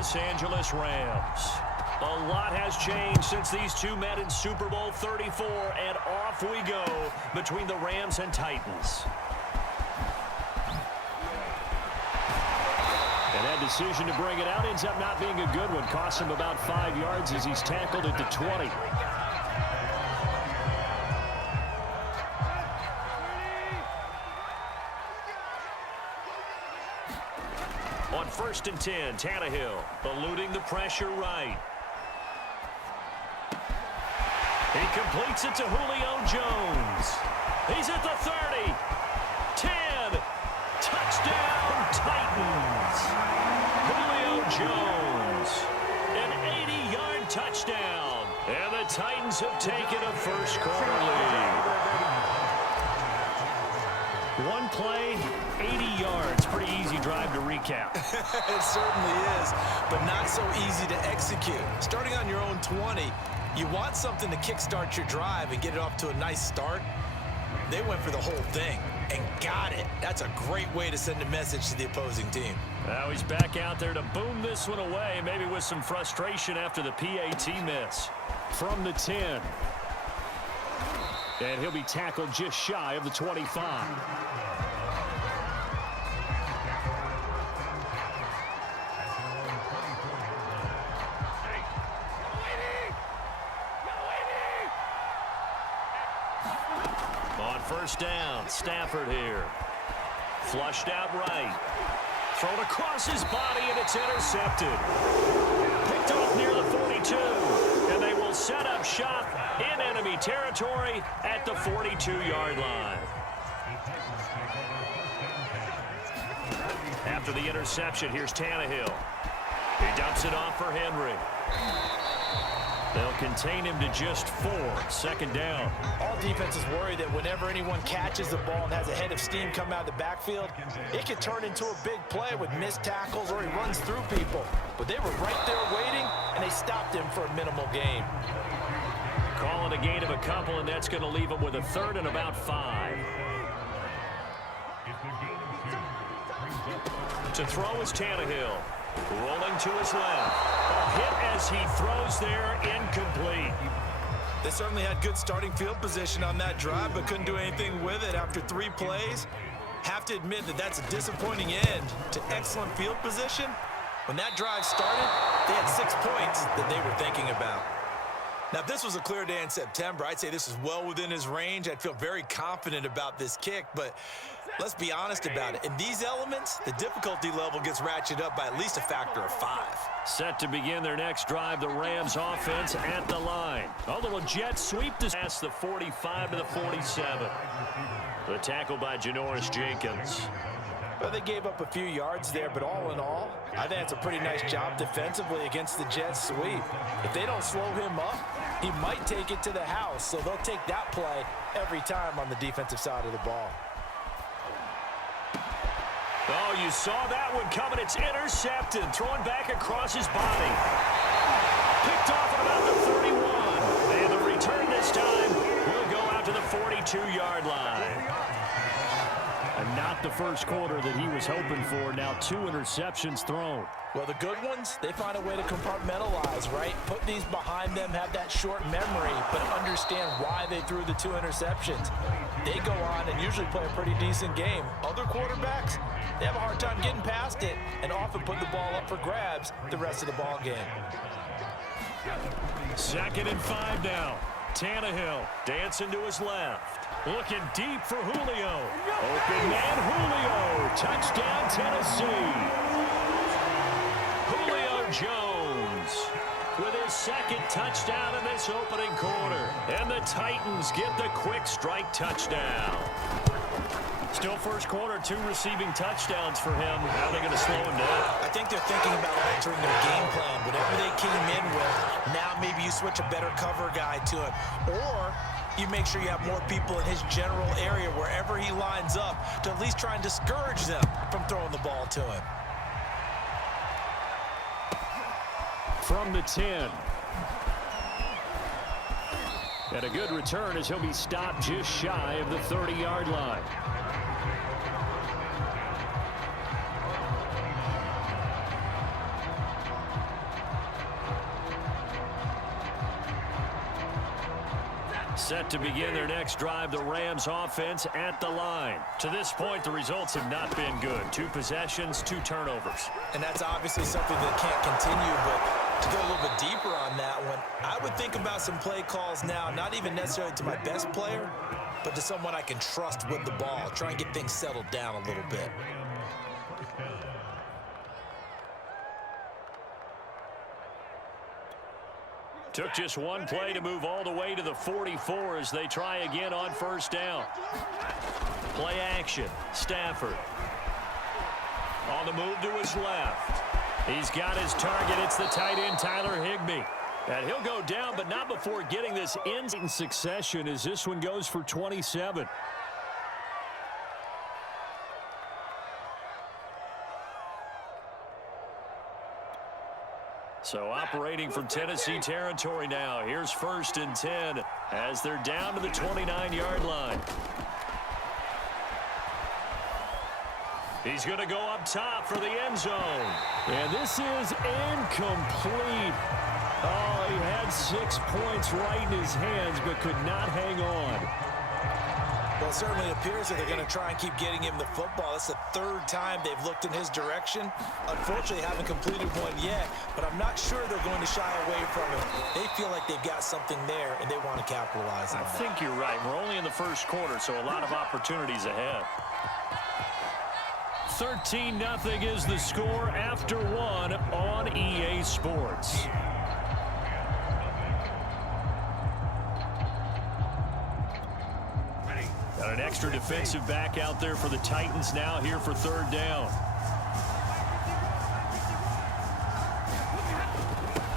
Los Angeles Rams. A lot has changed since these two met in Super Bowl 34, and off we go between the Rams and Titans. And that decision to bring it out ends up not being a good one. Costs him about 5 yards as he's tackled at the 20. On 1st and 10, Tannehill eluding the pressure right. He completes it to Julio Jones. He's at the 30. 10. Touchdown, Titans. Julio Jones. An 80-yard touchdown. And the Titans have taken a first-quarter lead. One play, 80 yards. Pretty easy drive to recap. It certainly is, but not so easy to execute. Starting on your own 20, you want something to kickstart your drive and get it off to a nice start. They went for the whole thing and got it. That's a great way to send a message to the opposing team. Now he's back out there to boom this one away, maybe with some frustration after the PAT miss. From the 10. And he'll be tackled just shy of the 25. On 1st down, Stafford here. Flushed out right. Thrown across his body, and it's intercepted. Picked off near the 42. And they will set up shop in enemy territory at the 42-yard line. After the interception, here's Tannehill. He dumps it off for Henry. They'll contain him to just 4. 2nd down. All defenses worry that whenever anyone catches the ball and has a head of steam come out of the backfield, it can turn into a big play with missed tackles or he runs through people. But they were right there waiting, and they stopped him for a minimal gain. Calling a gain of a couple, and that's going to leave him with a 3rd and about 5. To throw is Tannehill. Rolling to his left. A hit as he throws there, incomplete. They certainly had good starting field position on that drive, but couldn't do anything with it after 3 plays. Have to admit that that's a disappointing end to excellent field position. When that drive started, they had 6 points that they were thinking about. Now, if this was a clear day in September, I'd say this is well within his range. I'd feel very confident about this kick, but let's be honest about it. In these elements, the difficulty level gets ratcheted up by at least a factor of 5. Set to begin their next drive, the Rams offense at the line. A little jet sweep to pass the 45 to the 47. The tackle by Janoris Jenkins. Well, they gave up a few yards there, but all in all, I think it's a pretty nice job defensively against the jet sweep. If they don't slow him up, he might take it to the house, so they'll take that play every time on the defensive side of the ball. Oh, you saw that one coming. It's intercepted. Thrown back across his body. Picked off at about the 31. And the return this time will go out to the 42-yard line. And not the first quarter that he was hoping for. Now 2 interceptions thrown. Well, the good ones, they find a way to compartmentalize, right? Put these behind them, have that short memory, but understand why they threw the 2 interceptions. They go on and usually play a pretty decent game. Other quarterbacks, they have a hard time getting past it and often put the ball up for grabs the rest of the ball game. 2nd and 5 now. Tannehill dancing to his left. Looking deep for Julio. Open man Julio. Touchdown Tennessee. Julio Jones with his 2nd touchdown in this opening quarter. And the Titans get the quick strike touchdown. Still first quarter, 2 receiving touchdowns for him. How are they going to slow him down? I think they're thinking about altering their game plan. Whatever they came in with, now maybe you switch a better cover guy to him. Or you make sure you have more people in his general area wherever he lines up to at least try and discourage them from throwing the ball to him. From the 10. And a good return as he'll be stopped just shy of the 30-yard line. Set to begin their next drive, the Rams offense at the line. To this point, the results have not been good. 2 possessions, 2 turnovers. And that's obviously something that can't continue, but to go a little bit deeper on that one, I would think about some play calls now, not even necessarily to my best player, but to someone I can trust with the ball. Try and get things settled down a little bit. Took just 1 play to move all the way to the 44 as they try again on first down. Play action. Stafford. On the move to his left. He's got his target. It's the tight end, Tyler Higbee. And he'll go down, but not before getting this in succession as this one goes for 27. So operating from Tennessee territory now. Here's 1st and 10 as they're down to the 29-yard line. He's going to go up top for the end zone. And this is incomplete. Oh, he had 6 points right in his hands but could not hang on. Well, it certainly appears that they're going to try and keep getting him the football. That's the 3rd time they've looked in his direction. Unfortunately, haven't completed one yet, but I'm not sure they're going to shy away from him. They feel like they've got something there, and they want to capitalize on I that. think you're right. We're only in the 1st quarter, so a lot of opportunities ahead. 13-0 is the score after 1 on EA Sports. Got an extra defensive back out there for the Titans now here for 3rd down.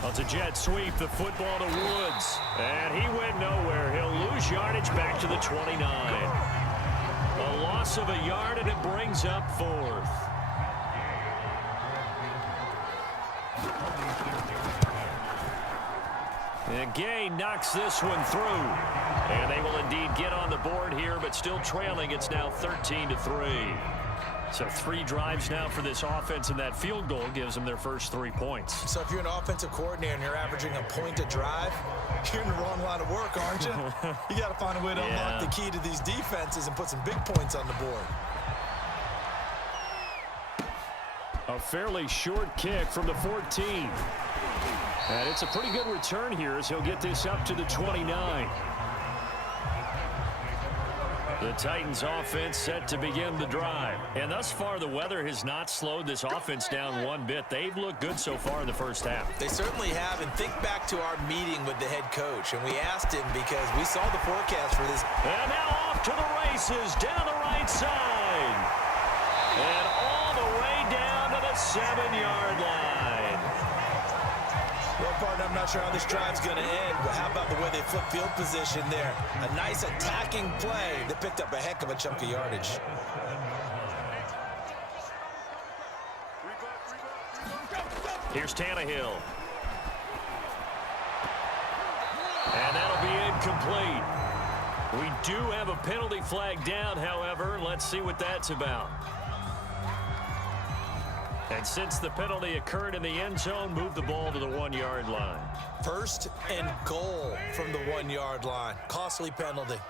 Well, it's a jet sweep, the football to Woods. And he went nowhere. He'll lose yardage back to the 29. A loss of a yard, and it brings up 4th. And Gay knocks this one through. And they will indeed get on the board here, but still trailing. It's now 13-3. So 3 drives now for this offense, and that field goal gives them their first 3 points. So if you're an offensive coordinator and you're averaging a point a drive, you're in the wrong line of work, aren't you? You got to find a way to unlock the key to these defenses and put some big points on the board. A fairly short kick from the 14. And it's a pretty good return here as he'll get this up to the 29. The Titans offense set to begin the drive. And thus far, the weather has not slowed this offense down one bit. They've looked good so far in the first half. They certainly have. And think back to our meeting with the head coach. And we asked him because we saw the forecast for this. And now off to the races down the right side. And all the way down to the 7-yard line. Well, partner, I'm not sure how this drive's going to end, but how about the way they flip field position there? A nice attacking play that picked up a heck of a chunk of yardage. Here's Tannehill. And that'll be incomplete. We do have a penalty flag down, however. Let's see what that's about. And since the penalty occurred in the end zone, move the ball to the 1-yard line. 1st and goal from the 1-yard line. Costly penalty.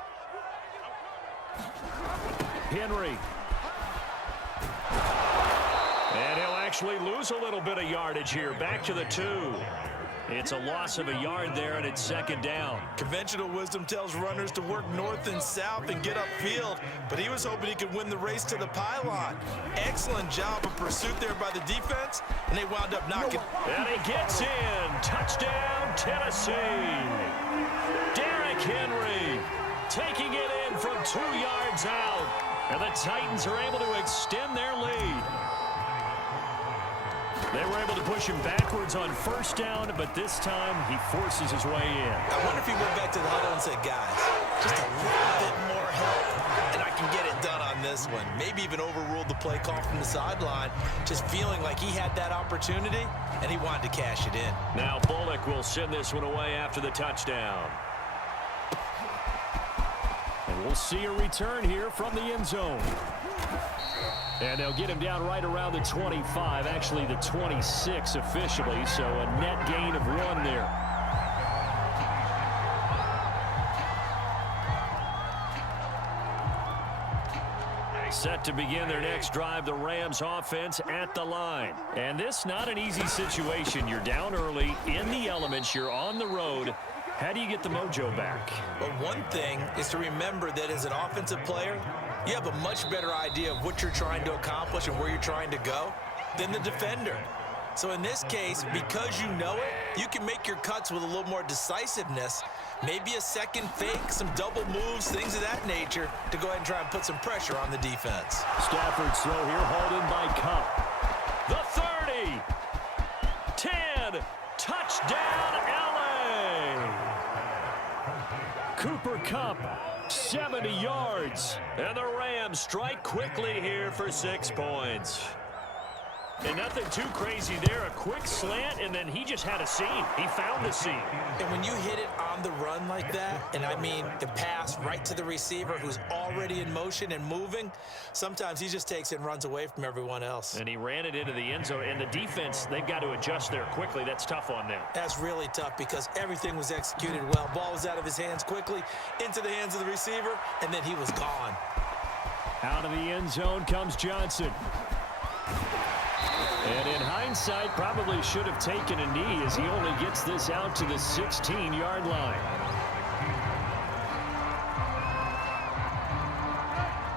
Henry. And he'll actually lose a little bit of yardage here. Back to the 2. It's a loss of a yard there, and it's 2nd down. Conventional wisdom tells runners to work north and south and get upfield, but he was hoping he could win the race to the pylon. Excellent job of pursuit there by the defense, and they wound up knocking. And he gets in. Touchdown, Tennessee. Derrick Henry taking it in from 2 yards out, and the Titans are able to extend their lead. They were able to push him backwards on 1st down, but this time he forces his way in. I wonder if he went back to the huddle and said, guys, just a little bit more help, and I can get it done on this one. Maybe even overruled the play call from the sideline, just feeling like he had that opportunity, and he wanted to cash it in. Now Bullock will send this one away after the touchdown. And we'll see a return here from the end zone. And they'll get him down right around the 25, actually the 26 officially, so a net gain of 1 there. Set to begin their next drive, the Rams offense at the line. And this not an easy situation. You're down early, in the elements, you're on the road. How do you get the mojo back? Well, one thing is to remember that as an offensive player, you have a much better idea of what you're trying to accomplish and where you're trying to go than the defender. So in this case, because you know it, you can make your cuts with a little more decisiveness, maybe a second fake, some double moves, things of that nature, to go ahead and try and put some pressure on the defense. Stafford's throw here, hauled in by Cup. The 30, 10, touchdown, LA! Cooper Kupp, 70 yards. And the Rams strike quickly here for 6 points. And nothing too crazy there. A quick slant, and then he just had a seam. He found the seam. And when you hit it on the run like that, and I mean the pass right to the receiver who's already in motion and moving, sometimes he just takes it and runs away from everyone else. And he ran it into the end zone. And the defense, they've got to adjust there quickly. That's tough on them. That's really tough because everything was executed well. Ball was out of his hands quickly, into the hands of the receiver, and then he was gone. Out of the end zone comes Johnson. And in hindsight, probably should have taken a knee as he only gets this out to the 16-yard line.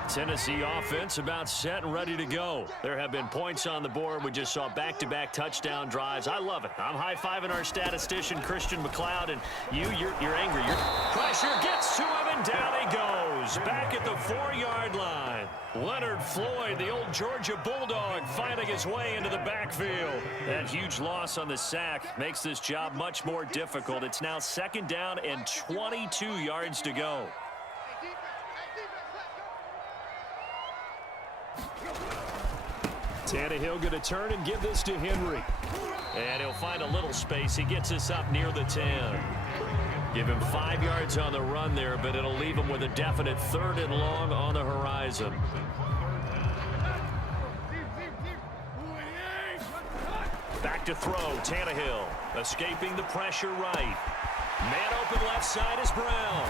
Tennessee offense about set and ready to go. There have been points on the board. We just saw back-to-back touchdown drives. I love it. I'm high-fiving our statistician, Christian McLeod, and you're angry. Pressure gets to him, and down he goes. Back at the 4-yard line. Leonard Floyd, the old Georgia Bulldog, finding his way into the backfield. That huge loss on the sack makes this job much more difficult. It's now 2nd down and 22 yards to go. Tannehill going to turn and give this to Henry. And he'll find a little space. He gets this up near the 10. Give him 5 yards on the run there, but it'll leave him with a definite 3rd and long on the horizon. Back to throw, Tannehill. Escaping the pressure right. Man open left side is Brown.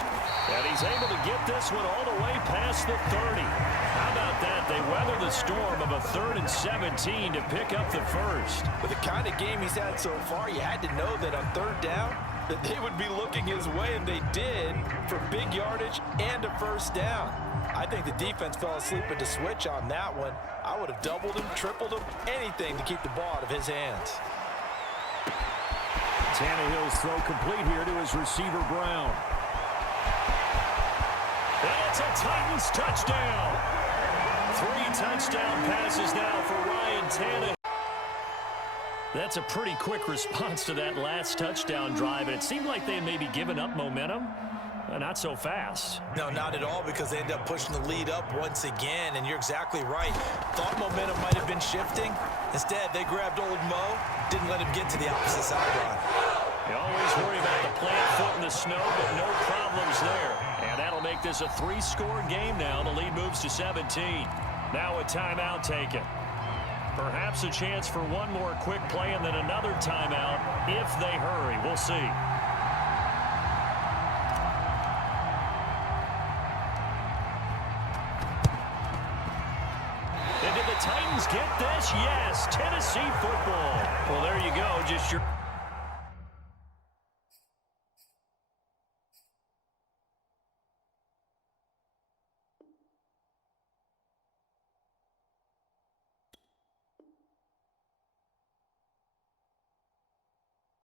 And he's able to get this one all the way past the 30. How about that? They weather the storm of a 3rd and 17 to pick up the first. With the kind of game he's had so far, you had to know that on 3rd down, that they would be looking his way, and they did, for big yardage and a 1st down. I think the defense fell asleep at the switch on that one. I would have doubled him, tripled him, anything to keep the ball out of his hands. Tannehill's throw complete here to his receiver, Brown. And it's a Titans touchdown. 3 touchdown passes now for Ryan Tannehill. That's a pretty quick response to that last touchdown drive, and it seemed like they had maybe given up momentum. Not so fast. No, not at all, because they ended up pushing the lead up once again, and you're exactly right. Thought momentum might have been shifting. Instead, they grabbed old Mo, didn't let him get to the opposite sideline. You always worry about the plant foot in the snow, but no problems there. And that'll make this a 3-score game now. The lead moves to 17. Now a timeout taken. Perhaps a chance for one more quick play and then another timeout if they hurry. We'll see. And did the Titans get this? Yes, Tennessee football. Well, there you go. Just your...